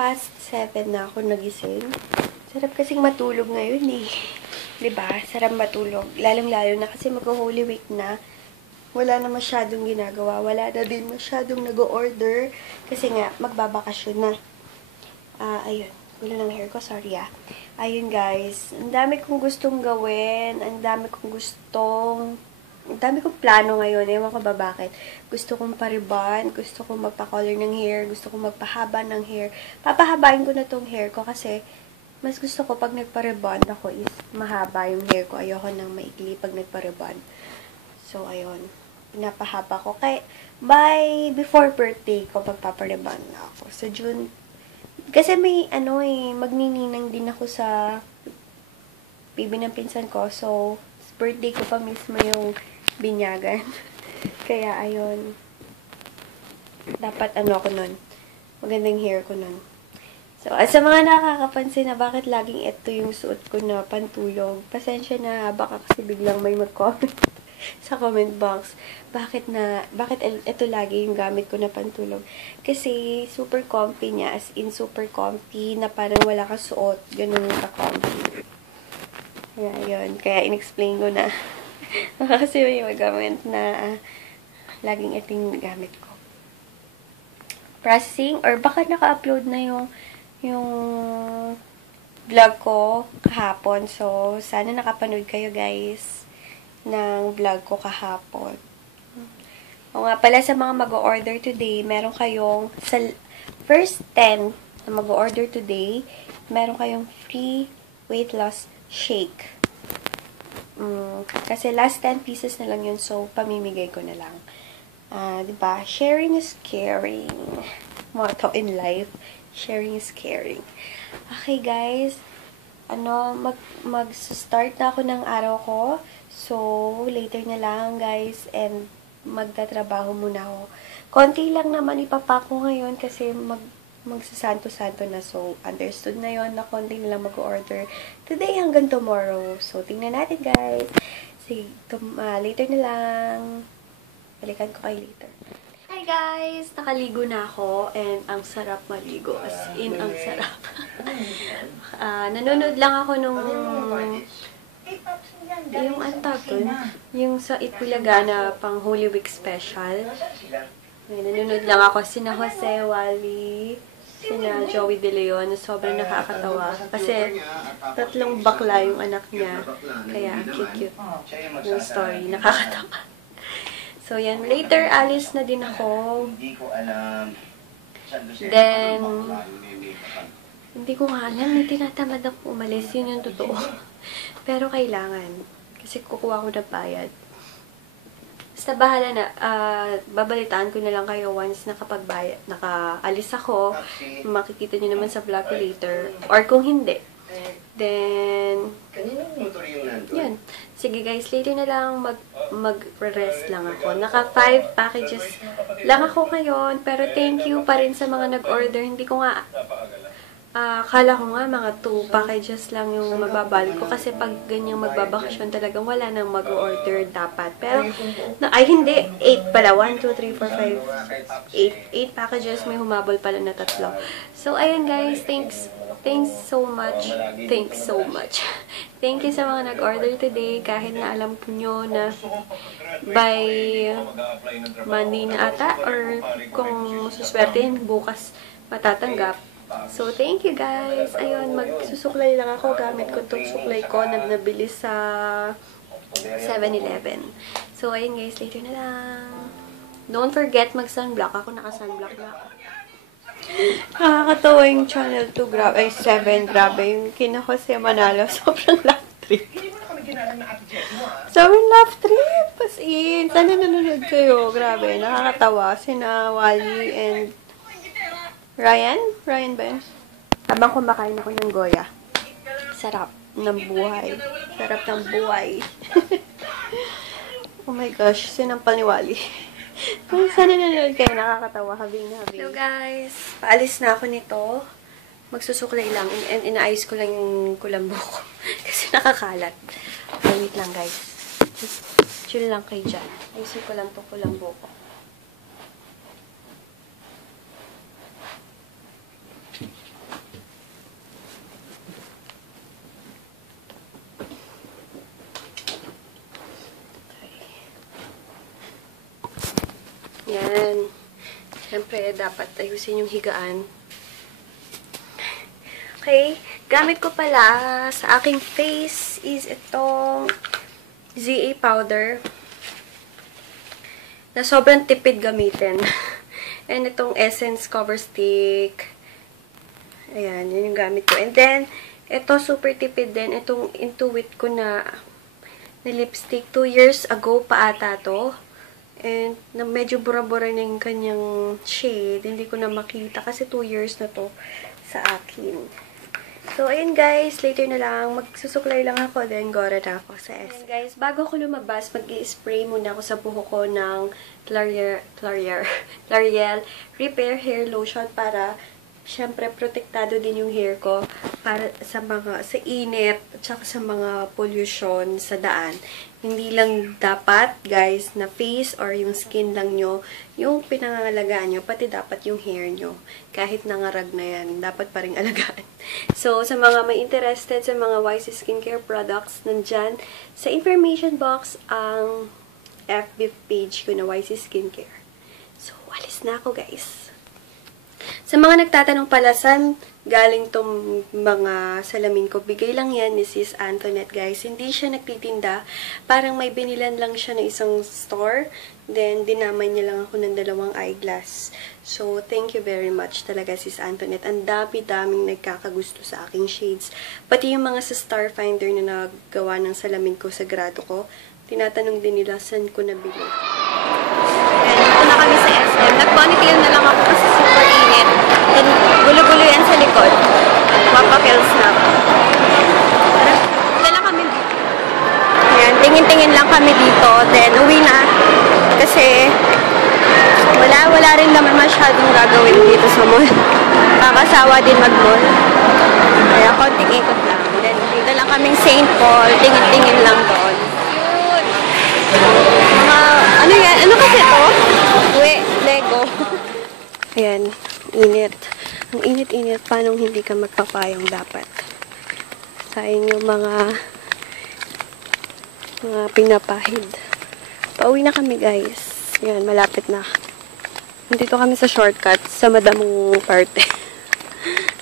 past 7 na ako nagising. Sarap kasing matulog ngayon eh. 'Di ba? Sarap matulog. Lalong-lalo na kasi mag-Holy Week na. Wala na masyadong ginagawa. Wala na din masyadong nag-order. Kasi nga, magbabakasyon na. Ayun. Wala lang hair ko. Sorry ah. Ayun guys. Ang dami kong gustong gawin. Ang dami kong plano ngayon. Ewan ko ba bakit. Gusto kong pariban. Gusto kong magpa-color ng hair. Gusto kong magpahaba ng hair. Papahabain ko na tong hair ko kasi mas gusto ko pag nagpa-rebond ako is mahaba yung hair ko. Ayoko nang maikli pag nagpa-rebond. So, ayun. Pinapahaba ko. Before birthday ko, magpapa-rebond na ako. So, June. Kasi may, magnininang din ako sa baby ng pinsan ko. So, birthday ko pa mismo yung binyagan. Kaya, ayun. Dapat, ako nun. Magandang hair ko nun. So, sa mga nakakapansin na bakit laging ito yung suot ko na pantulog, pasensya na, baka kasi biglang may mag-comment sa comment box. Bakit ito lagi yung gamit ko na pantulog? Kasi, super comfy niya, as in super comfy, na parang wala ka suot, ganun ka-comfy. Kaya, yun. Kaya, in-explain ko na. Kasi may mag-comment na laging ito yung gamit ko. Processing, or baka naka-upload na yung vlog ko kahapon. So, sana nakapanood kayo guys ng vlog ko kahapon. O nga pala sa mga mag-order today, meron kayong sa first 10 na mag-order today, meron kayong free weight loss shake. Kasi last 10 pieces na lang yun, so pamimigay ko na lang. Diba? Sharing is caring. Motto in life. Sharing is caring. Okay, guys. Mag-start na ako ng araw ko. So, later na lang, guys. And, magtatrabaho muna ako. Konti lang naman ipapako ngayon kasi magsasanto-santo na. So, understood na yon na konti na lang mag-order today hanggang tomorrow. So, tingnan natin, guys. Sige, later na lang. Balikan ko kayo later. Hi guys! Nakaligo na ako and ang sarap maligo. As in, ang sarap. Nanonood lang ako nung yung yung sa Itbulaga na pang Holy Week special. Nanonood lang ako. Sina Jose, Wally, sina Joey De Leon. Sobrang nakakatawa. Kasi 3 bakla yung anak niya. Kaya cute-cute yung story. Nakakatawa. So, yan. Later, alis na din ako. Then, hindi ko nga alam. Tinatamad ako umalis. Yun yung totoo. Pero kailangan. Kasi kukuha ko na bayad. Basta bahala na. Babalitaan ko na lang kayo once nakaalis ako. Makikita nyo naman sa vlog later. Or kung hindi. Then, yun. Sige guys, later na lang mag-rest lang ako. Naka 5 packages lang ako ngayon. Pero thank you pa rin sa mga nag-order. Hindi ko nga, akala ko nga mga 2 packages lang yung mababalik ko. Kasi pag ganyang magbabakasyon talagang wala nang mag-order dapat. Pero, hindi. 8 pala. 1, 2, 3, 4, 5, 8 packages. May humabol pala na 3. So, ayun guys. Thanks so much. Thanks so much. Thank you sa mga nag-order today. Kahit na alam ko nyo na by Monday na ata or kung suswertein, bukas matatanggap. So, thank you guys. Ayun, magsusuklay lang ako. Gamit ko itong suklay ko na nabili sa 7-Eleven. So, ayun guys, later na lang. Don't forget mag-sunblock. Ako naka-sunblock na ako. Nakakatawa yung channel 2, grabe, 7, grabe yung kina Jose Manalo, sobrang laugh trip. Sobrang laugh trip, as in, sana nanonood kayo, grabe, nakakatawa, sina Wally and Ryan ba yun? Habang kumakain ako ng Goya, sarap ng buhay, oh my gosh, sinampal ni Wally. Sana nanonood kayo, nakakatawa, habing. Hello guys, paalis na ako nito. Magsusuklay lang, and inaayos ko lang yung kulambo ko. Kasi nakakalat. Okay, wait lang guys. Just chill lang kayo dyan. Ayusin ko lang itong kulambo ko. syempre, dapat ayusin yung higaan. Okay, gamit ko pala sa aking face is itong ZA powder na sobrang tipid gamitin. And itong Essence Cover Stick. Ayan, yun yung gamit ko. And then, ito super tipid din. Itong Intuit ko na lipstick. 2 years ago pa ata to. And na medyo bura-bura na yung kanyang shade. Hindi ko na makita kasi 2 years na to sa akin. So, ayun guys, later na lang, magsusuklay lang ako, then gora na ako sa SM. Ayun guys, bago ko lumabas, mag-i-spray muna ako sa buhok ko ng L'Oreal Repair Hair Lotion para, syempre, protektado din yung hair ko para sa init at saka sa mga pollution sa daan. Hindi lang dapat, guys, na face or yung skin lang nyo, yung pinangangalagaan nyo, pati dapat yung hair nyo. Kahit nangarag na yan, dapat pa rin alagaan. So, sa mga may interested sa mga YC Skincare products, nandyan sa information box ang FB page ko na YC Skincare. So, alis na ako, guys. Sa mga nagtatanong pala, saan galing tong mga salamin ko? Bigay lang yan ni Sis Antoinette, guys. Hindi siya nagtitinda. Parang may binilan lang siya na isang store. Then, dinamay niya lang ako ng 2 eyeglass. So, thank you very much talaga, Sis Antoinette. Ang dami-daming nagkakagusto sa aking shades. Pati yung mga sa Starfinder na naggawa ng salamin ko sa grado ko, tinatanong din nila saan ko nabili. And, ito na kami sa SM. Nag-ponytail na lang ako kasi super init. And, gulo-gulo yan sa likod. Mapapils na ako. Tara, ito lang kami dito. Ayan, tingin-tingin lang kami dito. Then, uwi na. Kasi, wala rin naman masyadong gagawin dito sa mall. Kakasawa din mag-mall. Kaya, konting ikot lang. Then, dito lang kaming St. Paul. Tingin-tingin lang doon. Ano yan? Ano kasi ito? Lego. Ayan, init. Ang init-init, paano hindi ka magpapayong dapat? Sayang yung mga pinapahid. Pauwi na kami, guys. Ayan, malapit na. Nandito kami sa shortcut sa madamong parte.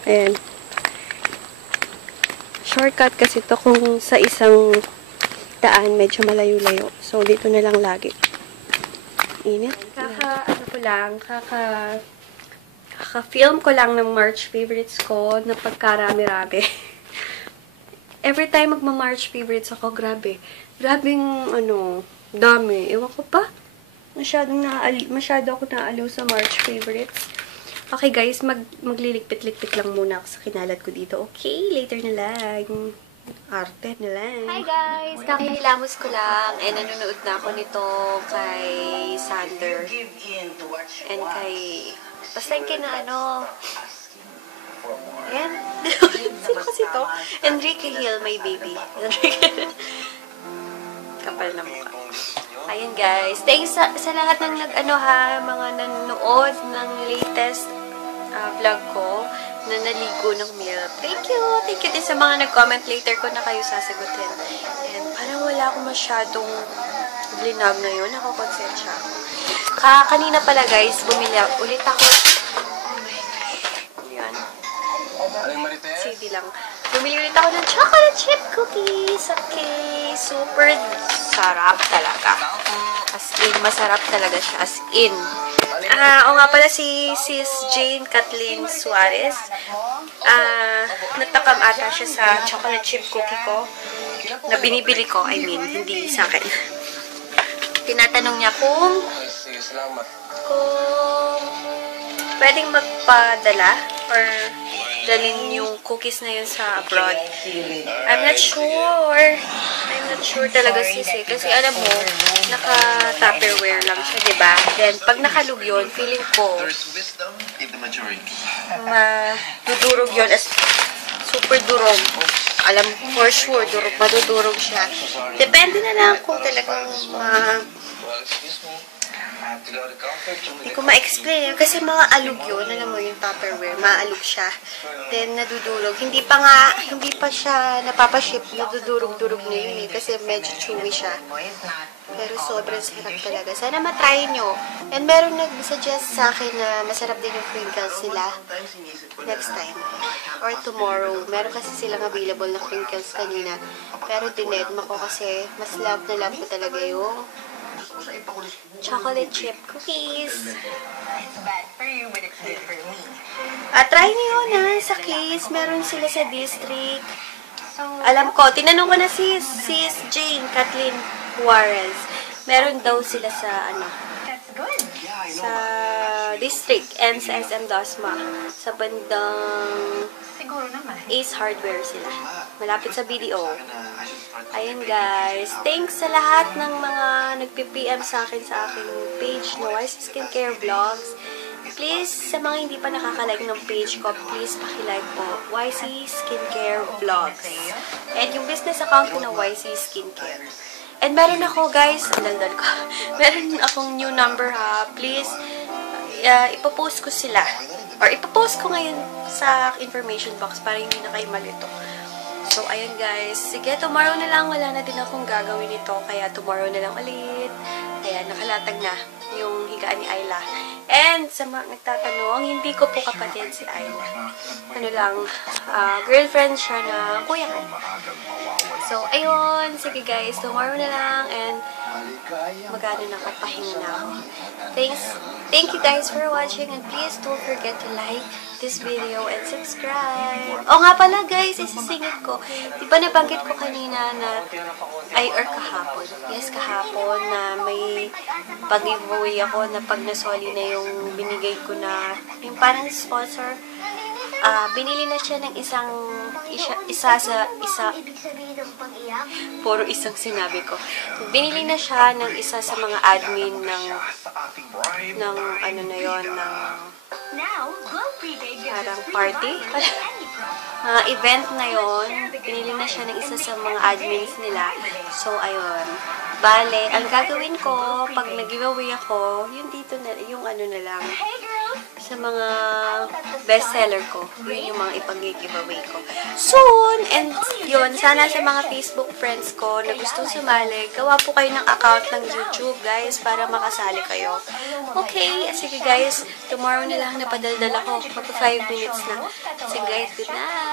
Ayan. Shortcut kasi to kung sa isang daan, medyo malayo-layo. So, dito na lang lagi. Init. Kaka-film ko lang ng March favorites ko na pagkarami-rami. Every time magma-March favorites ako, grabe. Grabing, dami. Ewan ko pa. Masyado ako naaliw sa March favorites. Okay guys, magliligpit-ligpit lang muna ako sa kinalat ko dito. Okay, later na lang. Arte na lang. Hi guys! Kakilamos ko lang. Nanonood na ako nito kay Sander. And kay... Basta yung kina Ayan. Sino kasi ito? Enrique Hill, my baby. Kapal na mukha. Ayun guys. Thanks sa lahat ng mga nanonood ng latest vlog ko na naligo ng milk. Thank you! Thank you din sa mga nag-comment later ko na kayo sasagutin. And parang wala akong masyadong vlog ngayon. Nakakonsensya ako. Kanina pala guys, bumili ulit ako. Oh my God. Yan. CD lang. Bumili ulit ako ng chocolate chip cookies. Okay. Super sarap talaga. As in, masarap talaga siya. As in. O nga pala si Sis Jane Kathleen Suarez. Natakam ata siya sa chocolate chip cookie ko. Na binibili ko, hindi sa akin. Tinatanong niya kung pwedeng magpadala or dalhin yung cookies na yun sa abroad. I'm not sure talaga sis kasi alam mo, naka-Tupperware lang siya, diba? Then, pag nakalug yun, feeling ko madudurog yun as super durog. Alam, for sure, madudurog siya. Depende na lang kung talagang Hindi ko ma-explain. Kasi mga alug yun. Alam mo yung Tupperware. Maalog siya. Then, nadudurog. Hindi pa siya napapaship. Nadudurog-durog na yun eh. Kasi medyo chewy siya. Pero sobrang sarap talaga. Sana matry nyo. And meron nag-suggest sa akin na masarap din yung crinkles nila. Next time. Or tomorrow. Meron kasi silang available na crinkles kanina. Pero dinedma ko kasi mas love na love ko talaga yung chocolate chip cookies. Try nyo yun ha. Sa Case, meron sila sa district. Alam ko, tinanong ko na sis Jane, Kathleen Juarez. Meron daw sila sa, sa district and sa SM Dasma. Sa bandang Ace Hardware sila. Malapit sa BDO. Ayun guys. Thanks sa lahat ng mga nagpi-PM sa akin sa aking page na YC Skincare Vlogs. Please, sa mga hindi pa nakaka-like ng page ko, please paki-like po. YC Skincare Vlogs. And yung business account ko na YC Skincare. And meron ako guys, daldal ko. Meron akong new number ha. Please, ipopost ko sila. Or ipopost ko ngayon sa information box para hindi na kayo malito. So, ayun guys. Sige, tomorrow na lang. Wala na din akong gagawin ito. Kaya tomorrow na lang ulit. Kaya nakalatag na yung higaan ni Ayla. And sa mga nagtatanong, hindi ko po kapatid si Ayla. Ano lang, girlfriend siya na kuya ko. So, ayun. Sige guys, tomorrow na lang. And magano na ako, pahinga na ako. Thank you guys for watching. And please don't forget to like this video and subscribe. O nga pala guys, isisingit ko. Diba nabanggit ko kanina na, or kahapon. Yes, kahapon na may pag-giveaway ako na pag nasoli na yung binigay ko na, yung parang sponsor, binili na siya ng puro isang sinabi ko. Binili na siya ng isa sa mga admin ng ano na yon, ng parang party? Event na yon. Binili na siya ng isa sa mga admins nila. So, ayun. Bale, ang gagawin ko, pag nag-giveaway ako, yung dito na, yung ano na lang, sa mga bestseller ko. Yun yung mga ipag-giveaway ko. Soon! And yun, sana sa mga Facebook friends ko na gustong sumali, gawa po kayo ng account ng YouTube, guys, para makasali kayo. Okay, sige guys, tomorrow na lang napadaldal ako. Magpa 5 minutes na. Sige guys, good night!